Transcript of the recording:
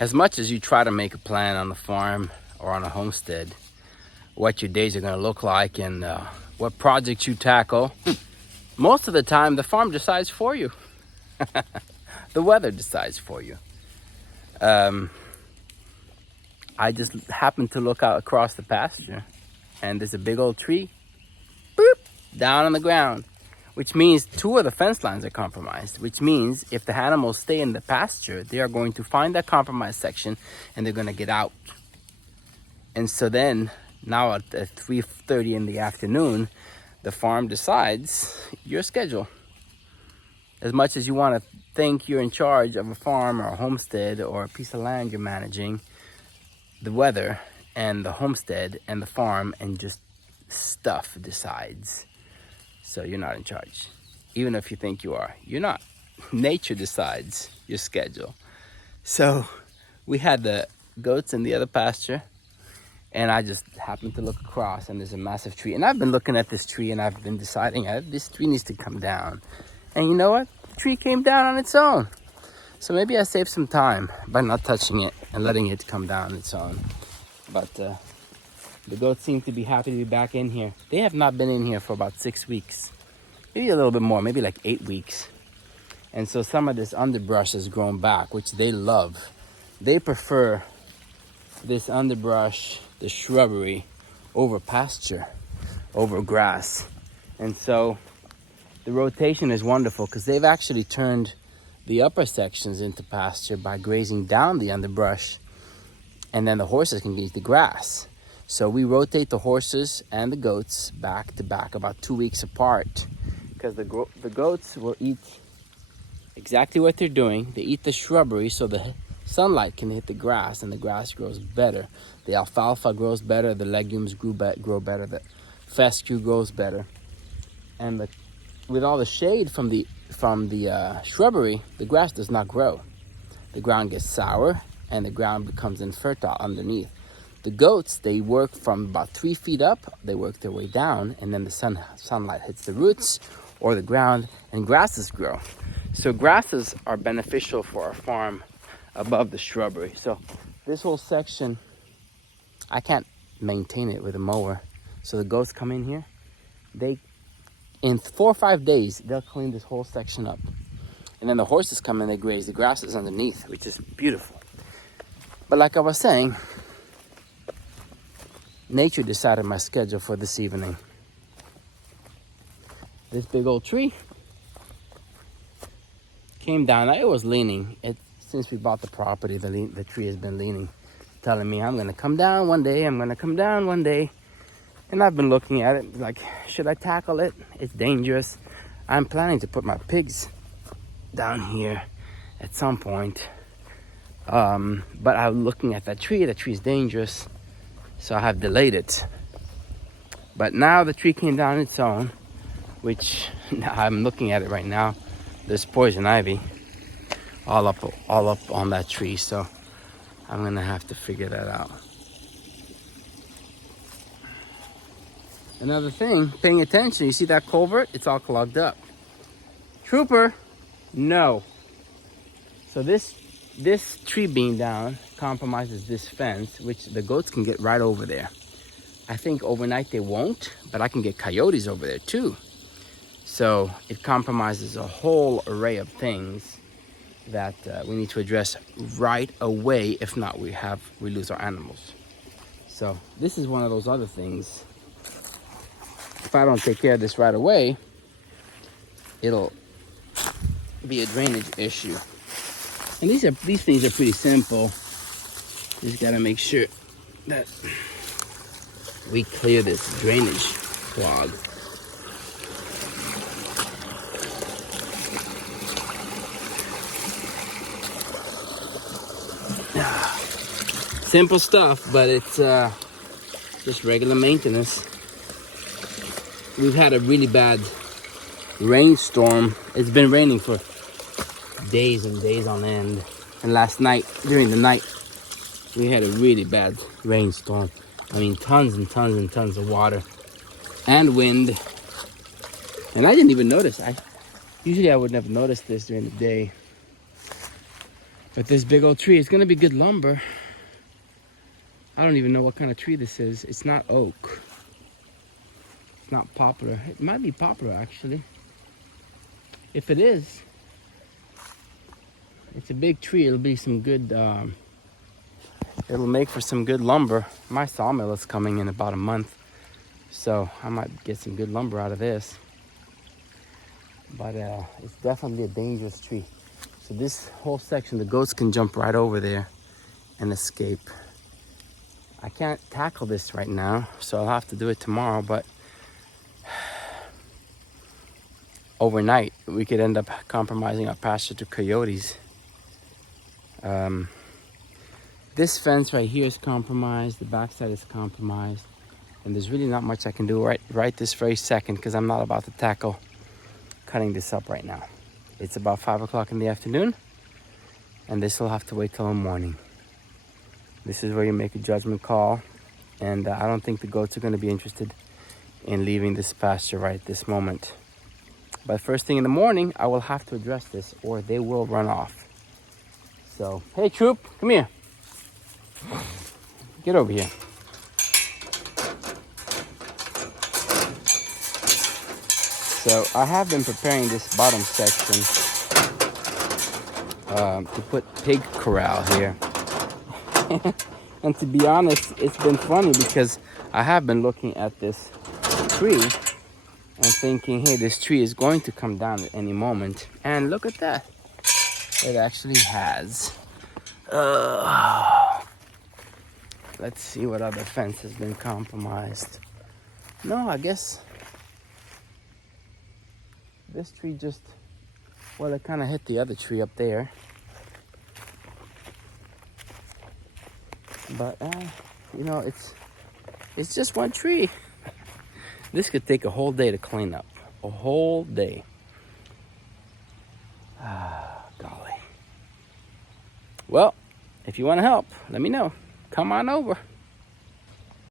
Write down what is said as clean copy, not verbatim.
As much as you try to make a plan on the farm or on a homestead, what your days are going to look like and what projects you tackle, most of the time the farm decides for you. The weather decides for you. I just happened to look out across the pasture and there's a big old tree, boop, down on the ground, which means 2 of the fence lines are compromised, which means if the animals stay in the pasture, they are going to find that compromised section and they're going to get out. And so then, now at 3:30 in the afternoon, the farm decides your schedule. As much as you want to think you're in charge of a farm or a homestead or a piece of land you're managing, the weather and the homestead and the farm and just stuff decides. So you're not in charge. Even if you think you are, you're not. Nature decides your schedule. So we had the goats in the other pasture, and I just happened to look across and there's a massive tree. And I've been looking at this tree and I've been deciding this tree needs to come down. And you know what? The tree came down on its own. So maybe I saved some time by not touching it and letting it come down on its own. But the goats seem to be happy to be back in here. They have not been in here for about 6 weeks. Maybe a little bit more, maybe like 8 weeks. And so some of this underbrush has grown back, which they love. They prefer this underbrush, the shrubbery, over pasture, over grass. And so the rotation is wonderful because they've actually turned the upper sections into pasture by grazing down the underbrush, and then the horses can eat the grass. So we rotate the horses and the goats back to back about 2 weeks apart because the goats will eat exactly what they're doing. They eat the shrubbery so the sunlight can hit the grass and the grass grows better. The alfalfa grows better, the legumes grow better, the fescue grows better. And with all the shade from the shrubbery, the grass does not grow. The ground gets sour and the ground becomes infertile underneath. The goats, they work from about 3 feet up, they work their way down, and then the sunlight hits the roots or the ground and grasses grow. So grasses are beneficial for our farm above the shrubbery. So this whole section, I can't maintain it with a mower. So the goats come in here, in 4 or 5 days, they'll clean this whole section up. And then the horses come and they graze the grasses underneath, which is beautiful. But like I was saying, nature decided my schedule for this evening. This big old tree came down. It was leaning. Since we bought the property, the tree has been leaning, telling me I'm going to come down one day, I'm going to come down one day. And I've been looking at it like, should I tackle it? It's dangerous. I'm planning to put my pigs down here at some point. But I'm looking at that tree. The tree is dangerous. So I have delayed it. But now the tree came down on its own, which I'm looking at it right now. There's poison ivy all up on that tree. So I'm going to have to figure that out. Another thing, paying attention, you see that culvert? It's all clogged up. Trooper, no. So this tree being down compromises this fence, which the goats can get right over there. I think overnight they won't, but I can get coyotes over there too. So it compromises a whole array of things that we need to address right away. If not, we lose our animals. So this is one of those other things. If I don't take care of this right away, it'll be a drainage issue. And these things are pretty simple. You just gotta make sure that we clear this drainage clog. Simple stuff, but it's just regular maintenance. We've had a really bad rainstorm. It's been raining for days and days on end. And last night, during the night, we had a really bad rainstorm. I mean, tons and tons and tons of water and wind. And I didn't even notice. Usually I would never notice this during the day. But this big old tree, it's gonna be good lumber. I don't even know what kind of tree this is. It's not oak. It's not poplar. It might be poplar actually. If it is, it's a big tree. It'll be some good, it'll make for some good lumber. My sawmill is coming in about a month, so I might get some good lumber out of this. But it's definitely a dangerous tree. So this whole section, the goats can jump right over there and escape. I can't tackle this right now, so I'll have to do it tomorrow, but overnight we could end up compromising our pasture to coyotes. This fence right here is compromised, the backside is compromised, and there's really not much I can do right this very second, because I'm not about to tackle cutting this up right now. It's about 5 o'clock in the afternoon, and this will have to wait till the morning. This is where you make a judgment call, and I don't think the goats are going to be interested in leaving this pasture right this moment. But first thing in the morning, I will have to address this, or they will run off. So, hey Troop, come here. Get over here. So I have been preparing this bottom section to put pig corral here. And to be honest, it's been funny because I have been looking at this tree and thinking, hey, this tree is going to come down at any moment. And look at that. It actually has. Let's see what other fence has been compromised. No, I guess this tree just, well, it kind of hit the other tree up there. But, you know, it's just one tree. This could take a whole day to clean up. A whole day. Golly. Well, if you want to help, let me know. Come on over.